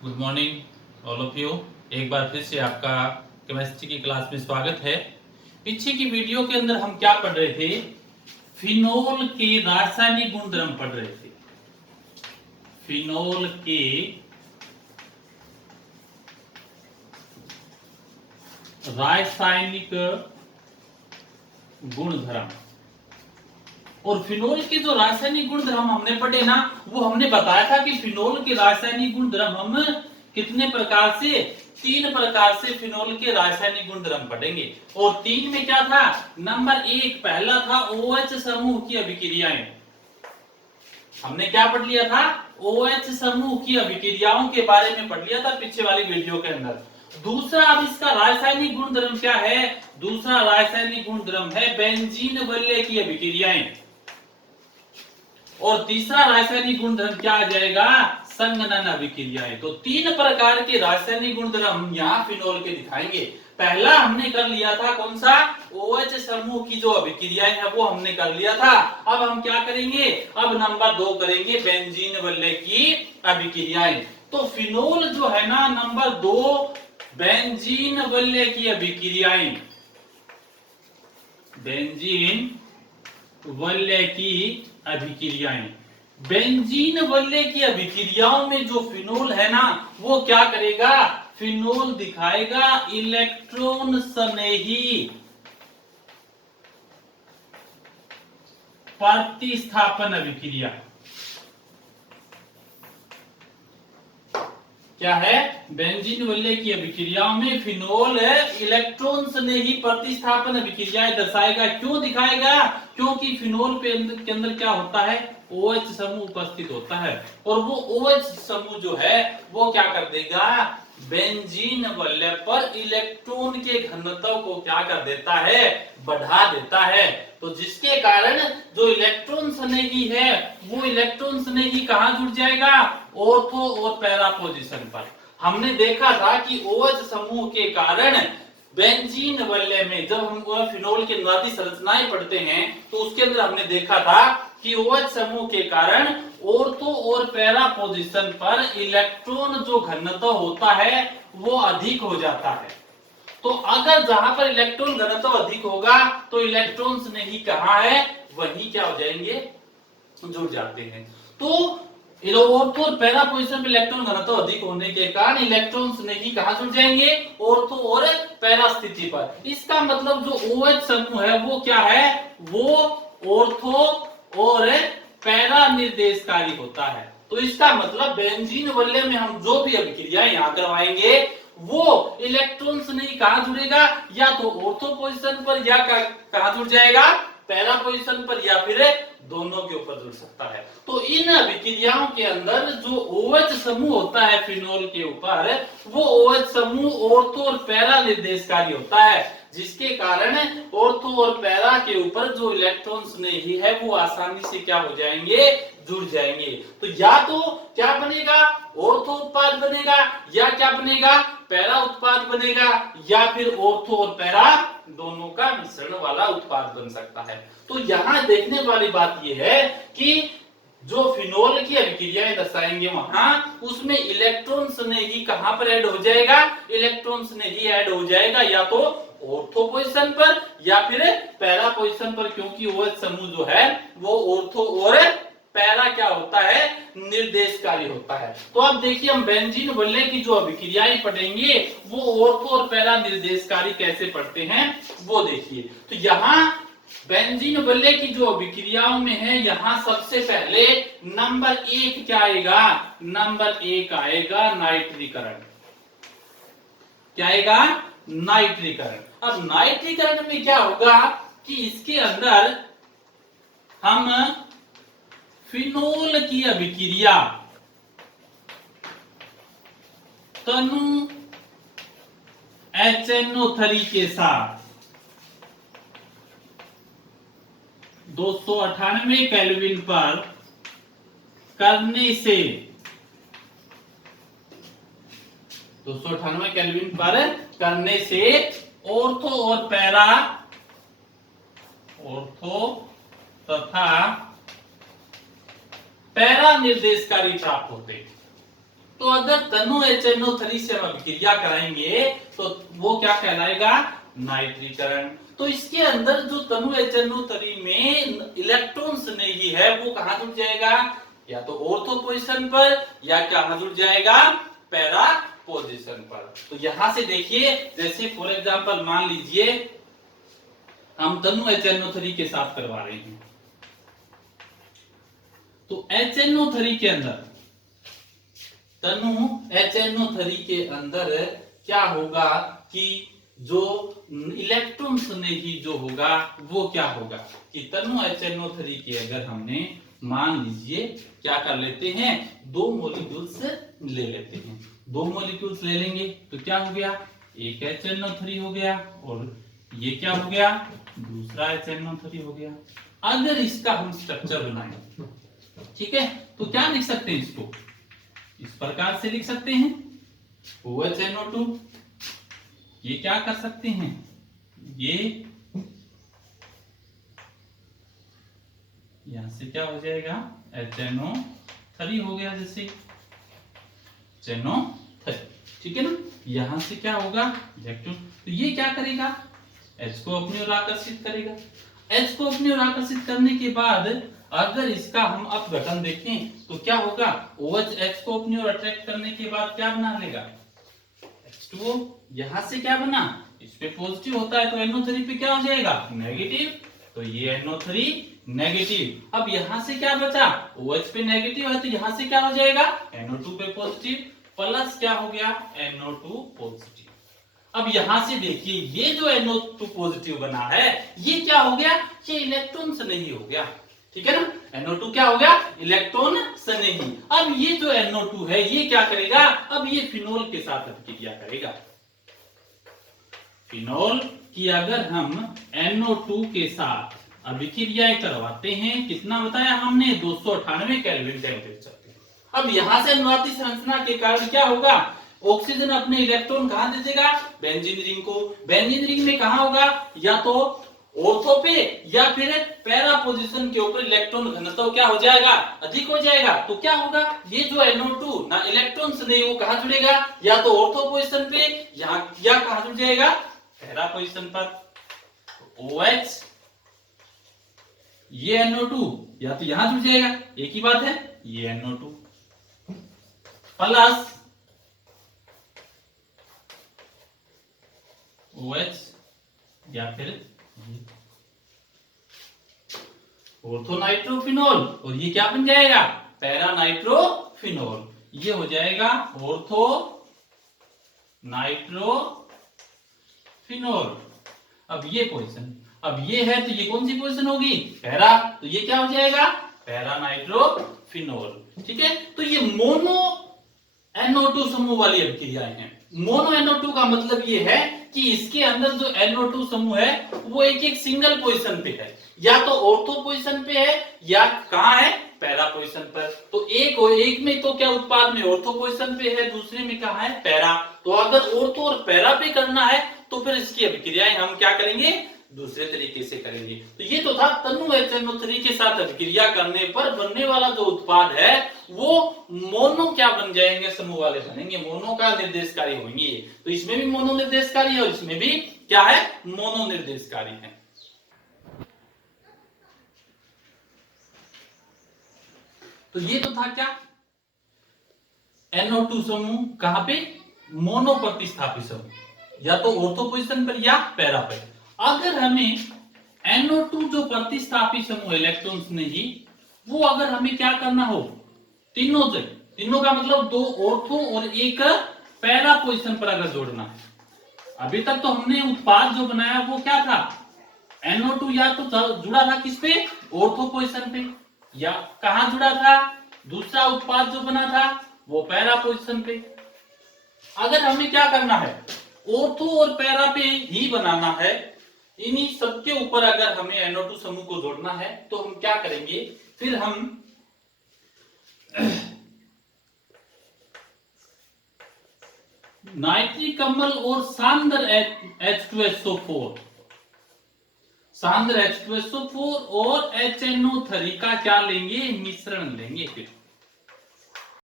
Good morning all of you. एक बार फिर से आपका केमिस्ट्री की क्लास में स्वागत है। पीछे की वीडियो के अंदर हम क्या पढ़ रहे थे? फिनोल के रासायनिक गुणधर्म पढ़ रहे थे। फिनोल के रासायनिक गुणधर्म, और फिनोल के जो रासायनिक गुणधर्म हमने पढ़े ना, वो हमने बताया था कि फिनोल के रासायनिक गुणधर्म हम कितने प्रकार से, 3 प्रकार से फिनोल के रासायनिक गुणधर्म पढ़ेंगे। और 3 में क्या था? नंबर 1 पहला था OH समूह की अभिक्रियाएं। हमने क्या पढ़ लिया था? OH समूह की अभिक्रियाओं के बारे में पढ़ लिया था पिछले वाली वीडियो के अंदर। दूसरा, अब इसका रासायनिक गुणधर्म क्या है? दूसरा रासायनिक गुणधर्म है बेंजीन वलय की अभिक्रियाएं। और तीसरा रासायनिक गुणधर्म क्या आ जाएगा? संघनन अभिक्रियाएं। तो 3 प्रकार के रासायनिक गुणधर्म हम यहाँ फिनोल के दिखाएंगे। पहला हमने कर लिया था कौन सा? OH समूह की जो अभिक्रियाएं है वो हमने कर लिया था। अब हम क्या करेंगे? अब नंबर 2 करेंगे बेंजीन वलय की अभिक्रियाएं। तो फिनोल जो है ना, नंबर 2 बेंजीन वलय की अभिक्रियाएं, बेंजीन वलय की अभिक्रियाएं। बेंजीन वलय की अभिक्रियाओं में जो फिनोल है ना, वो क्या करेगा? फिनोल दिखाएगा इलेक्ट्रॉन स्नेही प्रतिस्थापन अभिक्रिया। क्या है? बेंजीन वलय की अभिक्रियाओं में फिनोल इलेक्ट्रॉन स्नेही प्रतिस्थापन अभिक्रियाएं दर्शाएगा। क्यों दिखाएगा? क्योंकि फिनोल के अंदर क्या होता है? OH समूह उपस्थित होता है, और वो OH समूह जो है वो क्या कर देगा? बेंजीन वलय पर इलेक्ट्रॉन के घनत्व को क्या कर देता है? बढ़ा देता है। तो जिसके कारण जो इलेक्ट्रॉन स्नेही है वो इलेक्ट्रॉन स्नेही कहां जुड़ जाएगा? ऑर्थो और पैरा पोजीशन पर। हमने देखा था कि OH समूह के कारण बेंजीन वलय में जब हम फिनोल की नादी संरचनाएं पढ़ते हैं तो उसके अंदर हमने देखा था कि OH समूह के कारण ऑर्थो और पैरा पोजीशन पर इलेक्ट्रॉन जो घनत्व होता है वो अधिक हो जाता है। तो अगर जहां पर इलेक्ट्रॉन घनत्व अधिक होगा तो इलेक्ट्रॉन्स नहीं कहां है? वही क्या हो जाएंगे? जुड़ जाते हैं। तो ऑर्थो और पैरा पोजीशन पे इलेक्ट्रॉन घनत्व अधिक होने के कारण इलेक्ट्रॉन्स नहीं कहां जुड़ जाएंगे? ऑर्थो और पैरा स्थिति पर। इसका मतलब जो OH समूह है वो क्या है? वो ऑर्थो और पैरा निर्देशकारी होता है। तो इसका मतलब बेंजीन वलय में हम जो भी अभिक्रियाएं यहां करवाएंगे वो इलेक्ट्रॉन्स नहीं कहां जुड़ेगा? या तो ऑर्थो पोजीशन पर, या कहां जुड़ जाएगा? पैरा पोजीशन पर, या फिर दोनों के ऊपर जुड़ सकता है। तो इन अभिक्रियाओं के अंदर जो OH समूह होता है फिनोल के ऊपर, वो OH समूह ऑर्थो और पैरा निर्देशकारी होता है, जिसके कारण ऑर्थो और पैरा के ऊपर जो इलेक्ट्रॉन्स नहीं है वो आसानी से क्या हो जाएंगे? जुड़ जाएंगे। तो या तो क्या बनेगा? ऑर्थो उत्पाद बनेगा, या क्या बनेगा? पैरा उत्पाद बनेगा, या फिर ऑर्थो और पैरा दोनों का मिश्रण वाला उत्पाद बन सकता है। तो यहां देखने वाली बात यह है कि जो फिनोल की अभिक्रियाएं दर्शाएंगे वहां उसमें इलेक्ट्रॉन्स ने ही कहां पर ऐड हो जाएगा? इलेक्ट्रॉन्स ने ही ऐड हो जाएगा, या तो ऑर्थो पोजीशन पर या फिर पैरा पोजीशन पर, क्योंकि OH समूह जो है वो ऑर्थो और पैरा क्या होता है? निर्देशकारी होता है। तो अब देखिए हम बेंजीन वलय की जो अभिक्रियाएं पढ़ेंगे वो ऑर्थो और पैरा निर्देशकारी कैसे पढ़ते हैं वो देखिए। तो यहाँ बेंजीन वलय की जो अभिक्रियाओं में है, यहां सबसे पहले नंबर 1 क्या आएगा? नंबर 1 आएगा नाइट्रीकरण। क्या आएगा? नाइट्रीकरण। अब नाइट्रीकरण में क्या होगा कि इसके अंदर हम फिनोल की अभिक्रिया तनु HNO3 के साथ 298 केल्विन पर करने से, 298 केल्विन पर करने से ऑर्थो और पैरा, ऑर्थो तथा पैरा निर्देशकारी प्राप्त होते। तो अगर तनु HNO3 से हम अभिक्रिया कराएंगे तो वो क्या कहलाएगा, नाइट्रीकरण। तो इसके अंदर जो तनु HNO3 में इलेक्ट्रॉन्स नहीं है वो कहां जुड़ जाएगा, या तो ऑर्थो पोजीशन पर या कहां जुड़ जाएगा, पैरा पोजीशन पर। तो यहां से देखिए, जैसे फॉर एग्जांपल मान लीजिए हम तनु HNO3 के साथ करवा रहे हैं, तो HNO3 के अंदर, तनु HNO3 के अंदर क्या होगा कि जो इलेक्ट्रॉन्स ने ही जो होगा वो क्या होगा कि तनु HNO3 के अगर हमने मान लीजिए क्या कर लेते हैं, 2 मॉलिक्यूल्स ले लेते हैं, 2 मॉलिक्यूल्स ले लेंगे तो क्या हो गया, एक HNO3 हो गया और ये क्या हो गया, दूसरा HNO3 हो गया। अगर इसका हम स्ट्रक्चर बनाएं, ठीक है, तो क्या लिख सकते हैं, इसको इस प्रकार से लिख सकते हैं, OHNO2, ये क्या कर सकते हैं, ये यहां से क्या हो जाएगा, HNO3 हो गया, जैसे HNO3, ठीक है ना। यहां से क्या होगा, इलेक्ट्रॉन, तो ये क्या करेगा, H को अपनी ओर आकर्षित करेगा। H को अपनी ओर आकर्षित करने के बाद अगर इसका हम अपघटन देखें तो क्या होगा, OH H को अपनी ओर अट्रैक्ट करने के बाद क्या बना लेगा, H2O। यहां से क्या बना, इस पे पॉजिटिव होता है तो NO3 पे क्या हो जाएगा, नेगेटिव, तो ये NO3 नेगेटिव। अब यहां से क्या बचा, OH पे नेगेटिव है तो यहां से क्या हो जाएगा, NO2 पे पॉजिटिव, प्लस क्या हो गया, NO2 पॉजिटिव। अब यहां से देखिए ये जो NO2 पॉजिटिव बना है ये क्या हो गया, ये इलेक्ट्रॉन से नहीं हो गया, ठीक है ना। NO2 क्या हो गया, इलेक्ट्रॉन से नहीं। अब ये जो NO2 है ये क्या करेगा, अब ये फिनोल के साथ अभिक्रिया करेगा। फिनोल की अगर हम NO2 के साथ अभिक्रिया करवाते हैं, कितना बताया हमने, 298 केल्विन टेम्परेचर पे। अब यहां से अनुनाती संरचना के कारण क्या होगा, ऑक्सीजन अपने इलेक्ट्रॉन कहां दे देगा, बेंजीन रिंग को। बेंजीन रिंग में कहां होगा, या तो ऑर्थो पे या फिर पैरा पोजीशन के ऊपर इलेक्ट्रॉन घनत्व क्या हो जाएगा, अधिक हो जाएगा। तो क्या होगा, ये जो NO2 ना इलेक्ट्रॉन से नहीं, वो कहां जुड़ेगा, या तो ऑर्थो पोजीशन पे या कहां जुड़ जाएगा, पैरा पोजीशन पर। OH ये NO2 या तो यहां जुड़ जाएगा, एक ही बात है, ये NO2 प्लस OH या फिर ऑर्थो नाइट्रोफिनोल, और ये क्या बन जाएगा, पैरा नाइट्रोफिनोल। ये हो जाएगा ऑर्थो नाइट्रोफिनोल। अब ये पोजीशन, अब ये है तो ये कौन सी पोजीशन होगी, पैरा, तो ये क्या हो जाएगा, पैरा नाइट्रोफिनोल, ठीक है। तो ये मोनो NO2 समूह वाली अभिक्रियाएं हैं। मोनो NO2 का मतलब ये है कि इसके अंदर जो NO2 समूह है वो एक एक सिंगल पोजीशन पे है, या तो ऑर्थो पोजीशन पे है या कहां है, पैरा पोजीशन पर। तो एक में तो क्या उत्पाद में ऑर्थो पोजीशन पे है, दूसरे में कहां है, पैरा। तो अगर ऑर्थो और पैरा पे करना है तो फिर इसकी अभिक्रियाएं हम क्या करेंगे, दूसरे तरीके से करेंगे। तो ये तो था तनु HNO3 के साथ अभिक्रिया करने पर बनने वाला जो उत्पाद है वो मोनो क्या बन जाएंगे, समूह वाले बनेंगे, मोनो का निर्देशकारी होंगे। तो इसमें भी मोनो निर्देशकारी है और इसमें भी क्या है, मोनो निर्देशकारी है। तो ये तो था क्या, NO2 समूह कहां पे, मोनो प्रतिस्थापी समूह, या तो ऑर्थो पोजीशन पर या पैरा पर। अगर हमें NO2 जो प्रतिस्थापी समूह इलेक्ट्रॉन्स नहीं, वो अगर हमें क्या करना हो, तीनों का मतलब 2 ऑर्थो और एक पैरा पोजीशन पर अगर जोड़ना है। अभी तक तो हमने उत्पाद जो बनाया वो क्या था, NO2 या तो जुड़ा था किस पे, ऑर्थो पोजीशन पे, या कहां जुड़ा था, दूसरा उत्पाद जो बना था वो पैरा पोजीशन पे। अगर हमें क्या करना है, ऑर्थो और पैरा पे ही बनाना है, इन्हीं सबके ऊपर अगर हमें NO2 समूह को जोड़ना है तो हम क्या करेंगे, फिर हम नाइट्रिक अम्ल और सांद्र H2SO4 और HNO3 का क्या लेंगे, मिश्रण लेंगे। फिर